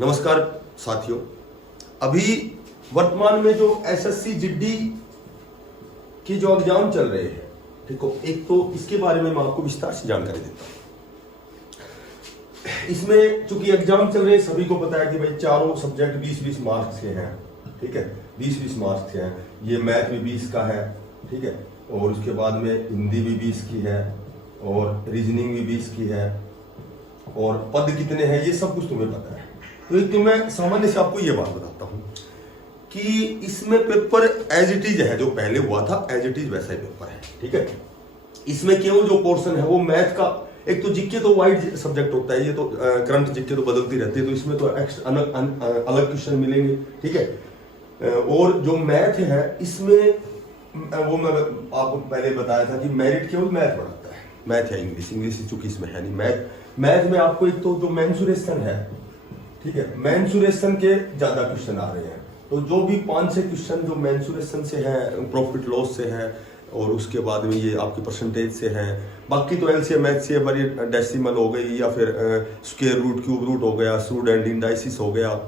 नमस्कार साथियों, अभी वर्तमान में जो एसएससी जीडी की जो एग्जाम चल रहे हैं, देखो एक तो इसके बारे में मैं आपको विस्तार से जानकारी देता हूं। इसमें चूंकि एग्जाम चल रहे हैं, सभी को पता है कि भाई चारों सब्जेक्ट 20-20 मार्क्स के हैं, ठीक है, 20-20 मार्क्स के हैं। ये मैथ भी 20 का है, ठीक है, और उसके बाद में हिंदी भी 20 की है और रीजनिंग भी 20 की है, और पद कितने हैं ये सब कुछ तुम्हें पता है। तो एक तो मैं सामान्य से आपको ये बात बताता हूं कि इसमें पेपर एज इट इज है, जो पहले हुआ था एज इट इज वैसा ही पेपर है, ठीक है। इसमें केवल जो पोर्शन है वो मैथ का, एक तो जीके तो वाइड सब्जेक्ट होता है, ये तो करंट जीके तो बदलती रहती है, तो इसमें तो अलग क्वेश्चन मिलेंगे, ठीक है। और जो मैथ है इसमें वो मैं आपको पहले बताया था कि मेरिट केवल मैथ बढ़ाता है, मैथ या इंग्लिश चूंकि इसमें है नहीं। मैथ में आपको एक तो जो मेंसुरेशन है, ठीक है, मेंसुरेशन के ज्यादा क्वेश्चन आ रहे हैं, तो जो भी 5-6 क्वेश्चन जो मेंसुरेशन से है, प्रॉफिट लॉस से है, और उसके बाद में ये आपकी परसेंटेज से है। बाकी तो एलसीएम एचसीएम हमारी डेसिमल हो गई, या फिर स्क्वायर रूट क्यूब रूट हो गया, स्टूडेंट इंडाइसिस हो गया,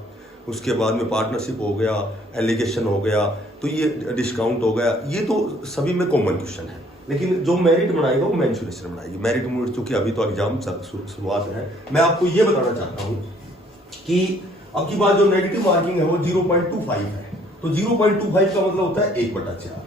उसके बाद में पार्टनरशिप हो गया, एलिगेशन हो गया, तो ये डिस्काउंट हो गया, ये तो सभी में कॉमन क्वेश्चन है। लेकिन जो मेरिट बनाएगा वो मेंसुरेशन बनाएगी। मेरिट चूंकि अभी तो एग्जाम शुरुआत है, मैं आपको ये बताना चाहता हूँ कि अब की बात जो नेगेटिव मार्किंग है वो 0.25 है। तो 0.25 का मतलब होता है 1/4,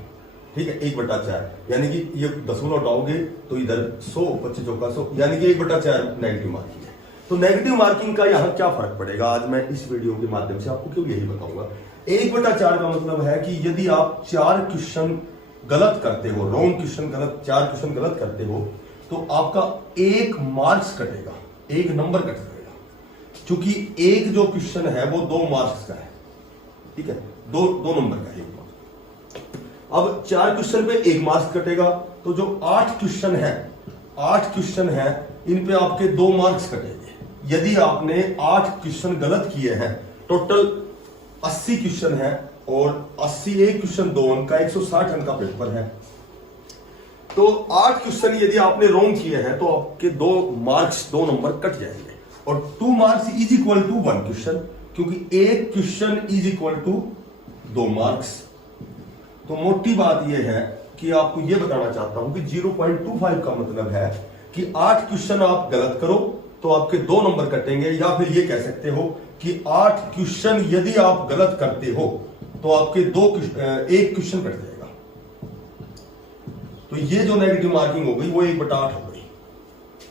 ठीक है, 1/4, यानी कि ये दशमलव हटाओगे तो इधर 100, 25 चौका 100, यानी कि 1/4 नेगेटिव मार्किंग है। तो नेगेटिव मार्किंग का यहाँ क्या फर्क पड़ेगा, आज मैं इस वीडियो के माध्यम से आपको क्यों यही बताऊंगा। 1/4 का मतलब है कि यदि आप 4 क्वेश्चन गलत करते हो, रॉन्ग क्वेश्चन गलत, 4 क्वेश्चन गलत करते हो, तो आपका 1 मार्क्स कटेगा, 1 नंबर कट जाएगा। क्योंकि एक जो क्वेश्चन है वो 2 मार्क्स का है, ठीक है, दो नंबर का है 1 मार्क्स। अब 4 क्वेश्चन पे 1 मार्क्स कटेगा, तो जो 8 क्वेश्चन है इन पे आपके 2 मार्क्स कटेंगे। यदि आपने 8 क्वेश्चन गलत किए हैं, टोटल 80 क्वेश्चन है, और 80 एक क्वेश्चन 2 अंक का, 160 अंक का पेपर है, तो 8 क्वेश्चन यदि आपने रॉन्ग किए हैं तो आपके 2 मार्क्स, 2 नंबर कट जाएंगे। और 2 marks is equal to 1 question, क्योंकि एक question is equal to 2 marks. तो मोटी बात यह है कि आपको यह बताना चाहता हूं कि 0.25 का मतलब है कि 8 क्वेश्चन आप गलत करो तो आपके 2 नंबर कटेंगे, या फिर यह कह सकते हो कि 8 क्वेश्चन यदि आप गलत करते हो तो आपके 1 क्वेश्चन कट जाएगा। तो ये जो नेगेटिव मार्किंग हो गई वो 1/8 हो गई,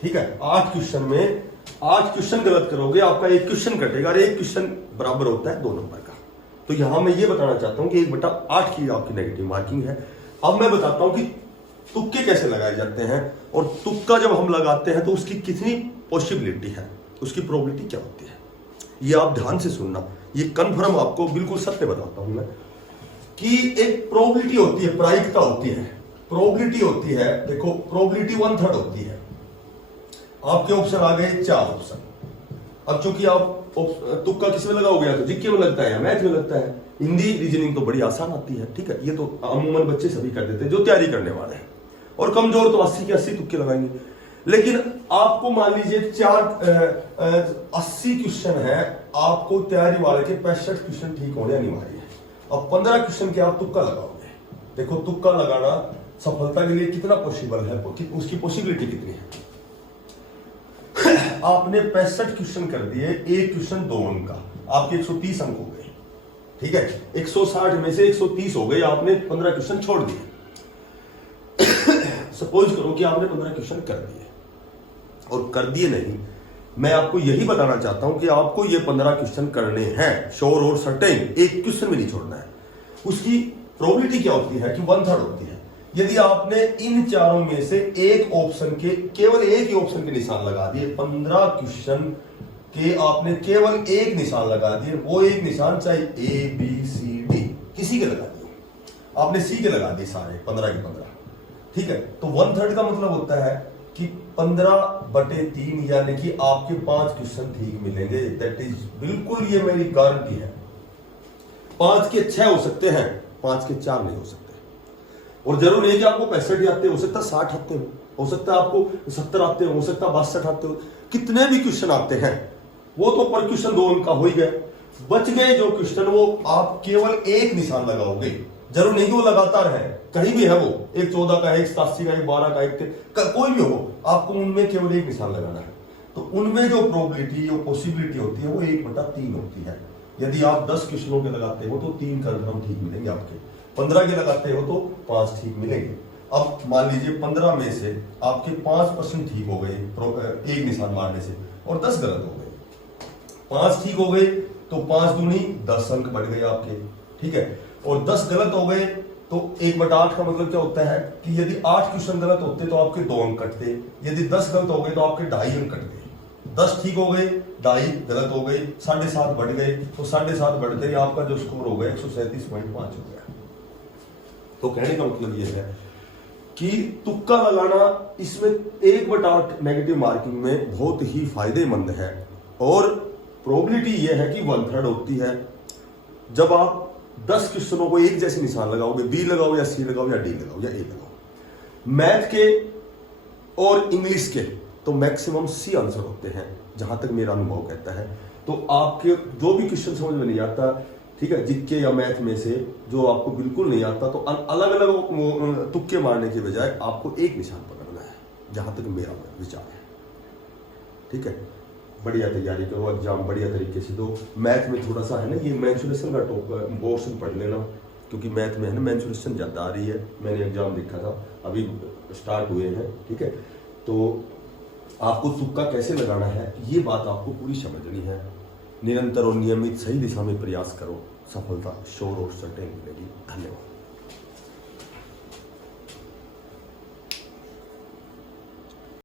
ठीक है। 8 क्वेश्चन में 8 क्वेश्चन गलत करोगे, आपका 1 क्वेश्चन कटेगा, और 1 क्वेश्चन बराबर होता है 2 नंबर का। तो यहां मैं ये बताना चाहता हूं कि 1/8 की आपकी नेगेटिव मार्किंग है। अब मैं बताता हूं कि तुक्के कैसे लगाए जाते हैं, और तुक्का जब हम लगाते हैं तो उसकी कितनी पॉसिबिलिटी है, उसकी प्रोबेबिलिटी क्या होती है, ये आप ध्यान से सुनना। ये कन्फर्म आपको बिल्कुल सत्य बताता हूं मैं कि एक प्रोबेबिलिटी होती है, प्रायिकता होती है, प्रोबेबिलिटी होती है। देखो प्रोबेबिलिटी 1/3 होती है। आपके ऑप्शन आ गए 4 ऑप्शन। अब चूंकि आप तुक्का किस में लगाओगे, तो जीके में लगता है या मैथ में लगता है। हिंदी रीजनिंग तो बड़ी आसान आती है, ठीक है, ये तो अमूमन बच्चे सभी कर देते हैं जो तैयारी करने वाले हैं, और कमजोर तो 80 के 80 तुक्के लगाएंगे। लेकिन आपको मान लीजिए 80 क्वेश्चन है, आपको तैयारी वाले के 65 क्वेश्चन ठीक होने अनिवार्य है। अब 15 क्वेश्चन के आप तुक्का लगाओगे। देखो तुक्का लगाना सफलता के लिए कितना पॉसिबल है, उसकी पॉसिबिलिटी कितनी है। आपने 65 क्वेश्चन कर दिए, 1 क्वेश्चन 2 अंक का, आपके 130 अंक हो गए, ठीक है। 160 में से 130 हो गए, आपने 15 क्वेश्चन छोड़ दिए। सपोज करो कि आपने 15 क्वेश्चन कर दिए, और कर दिए नहीं, मैं आपको यही बताना चाहता हूं कि आपको ये 15 क्वेश्चन करने हैं, श्योर और सर्टेन, 1 क्वेश्चन भी नहीं छोड़ना है। उसकी प्रोबेबिलिटी क्या होती है कि 1/3 होती है। यदि आपने इन चारों में से एक ऑप्शन के, केवल एक ही ऑप्शन के निशान लगा दिए, 15 क्वेश्चन के आपने केवल एक निशान लगा दिए, वो एक निशान चाहे ABCD किसी के लगा दिए, आपने सी के लगा दिए सारे 15 के 15, ठीक है। तो 1/3 का मतलब होता है कि 15/3, यानी कि आपके 5 क्वेश्चन ठीक मिलेंगे। दैट इज बिल्कुल, ये मेरी गारंटी है। 5 के 6 हो सकते हैं, 5 के 4 नहीं हो सकते। और जरूर नहीं कि आपको 65 आते हो सकता है 60 आते हो सकता है आपको 70 आते हो सकता है 62 आते हो, कितने भी क्वेश्चन आते हैं वो तो पर क्वेश्चन 2 अंक का हो ही गया। बच गए जो क्वेश्चन, वो आप केवल एक निशान लगाओगे, जरूर नहीं कि वो लगातार है, कहीं भी है वो, एक 14 का है, एक 87 का, एक 12 का, एक कोई भी हो, आपको उनमें केवल एक निशान लगाना है। तो उनमें जो प्रोबेबिलिटी, जो पॉसिबिलिटी होती है वो 1/3 होती है। यदि आप 10 क्वेश्चनों के लगाते हो तो 3 कंफर्म ठीक मिलेंगे आपके, 15 के लगाते हो तो 5 ठीक मिलेंगे। अब मान लीजिए 15 में से आपके 5% ठीक हो गए एक निशान मारने से, और 10 गलत हो गए। 5 ठीक हो गए तो 5 दूनी 10 अंक बढ़ गए आपके, ठीक है। और 10 गलत हो गए तो 1/8 का मतलब क्या होता है कि यदि 8 क्वेश्चन गलत होते तो आपके 2 अंक कटते, यदि 10 गलत हो गए तो आपके 2.5 अंक कटते। 10 ठीक हो गए, 2.5 गलत हो गए, 7.5 बढ़ गए, तो 7.5 बढ़ते ही आपका जो स्कोर हो गया 137.5 हो गया। तो कहने का मतलब यह है कि तुक्का लगाना इसमें 1/8 नेगेटिव मार्किंग में बहुत ही फायदेमंद है। और प्रोबेबिलिटी यह है कि 1/3 होती है। जब आप 10 क्वेश्चनों को एक जैसे निशान लगाओगे, बी लगाओ या सी लगाओ या डी लगाओ या ए लगाओ, मैथ के और इंग्लिश के तो मैक्सिमम सी आंसर होते हैं, जहां तक मेरा अनुभव कहता है। तो आपके जो भी क्वेश्चन समझ में नहीं आता, ठीक है, जीके या मैथ में से जो आपको बिल्कुल नहीं आता, तो अलग अलग तुक्के मारने के बजाय आपको एक निशान पकड़ना है, जहां तक मेरा विचार है। ठीक है, बढ़िया तैयारी करो, एग्जाम बढ़िया तरीके से दो। मैथ में थोड़ा सा है ना, ये मेंसुरेशन का पोर्शन पढ़ लेना, क्योंकि मैथ में है ना मेंसुरेशन ज़्यादा आ रही है। मैंने एग्जाम देखा था, अभी स्टार्ट हुए हैं, ठीक है। तो आपको तुक्का कैसे लगाना है ये बात आपको पूरी समझनी है। निरंतर और नियमित सही दिशा में प्रयास करो, सफलता श्योर और सर्टेन मिलेगी। धन्यवाद।